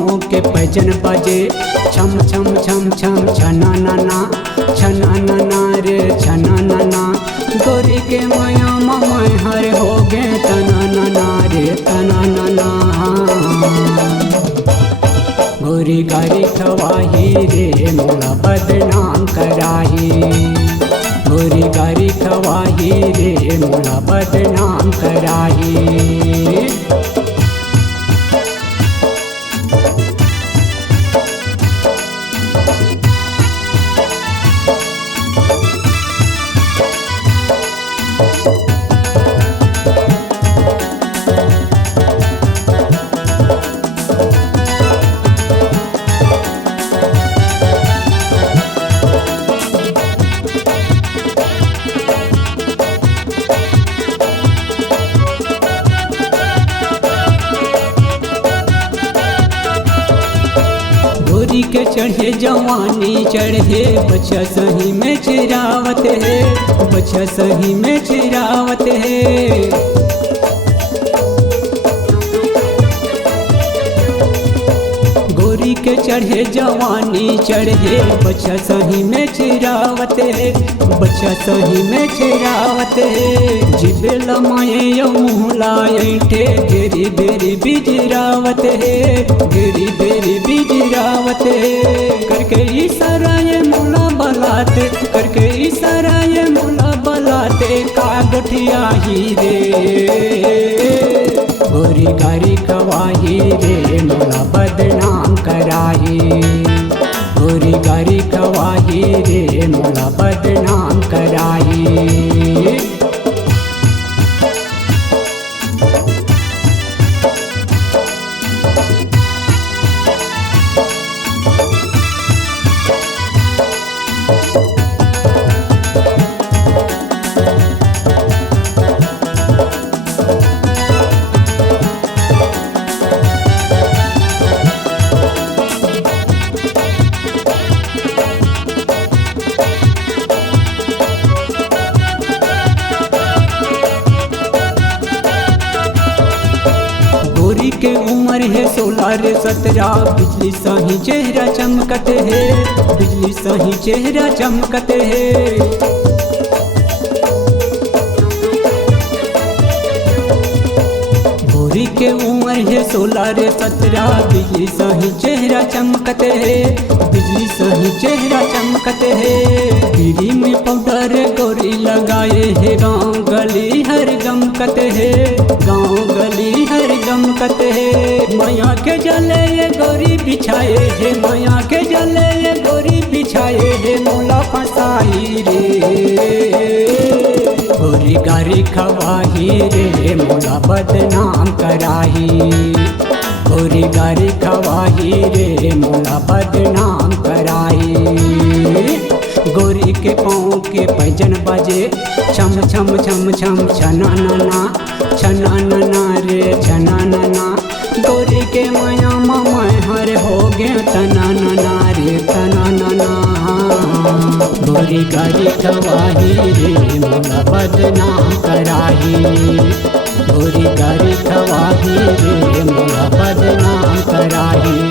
पाँव के पैजन बजे छम छम छम छम छना नाना रे छना नाना। गोरी के माया मामा हर हो गे तना नाना रे तना नाना। गोरी गारी खवाही रे मोला बदनाम कराही। गोरी गारी खवाही रे मोला बदनाम कराही। गोरी के चढ़े जवानी चढ़े बच्चा सही में चिरावत है, बच्चा सही में चिरावत है। गोरी के चढ़े जवानी चढ़े बच्चा सही में चिरावत है, बच्चा सही में चिरावत है। जिबे लमाए मुहलाए ठे गिरी बेरी बिजरावत है, गिरी बेरी बिजरावत है। करके इशारा ये मुला बलाते, करके इशारा ये मुला बलाते का गठिया ही रे। गोरी गारी खवाही रे मोला बदनाम कराही। गोरी गारी खवाही रे मोला बदनाम कराही। गोरी के उम्र है 16 रे 17, बिजली सही चेहरा चमकत है, बिजली सही चेहरा चमकत है। गोरी के उम्र है 16 रे 17, बिजली सही चेहरा चमकत है, बिजली सही चेहरा चमकत है। पीरी में पाउडर गोरी लगाए है, गाँव गली हर गमकत है, गाँव गली हर गमकत है। माया के जले ये गोरी बिछाए है, माया के जले ये गोरी बिछाए है मोला फसाई रे। गोरी गारी खवाही रे मोला बदनाम कराही। गोरी गारी खवाही रे मोला बदनाम कराही। गोरी के पाँव के पैजन बजे छम छम छम छम छना नाना रे छना नाना। गोरी के माया मामा हर हो गे तना नाना रे तना नाना। गोरी गारी खवाही रे मोला बदनाम कराही। गोरी गारी खवाही रे मोला बदनाम कराही।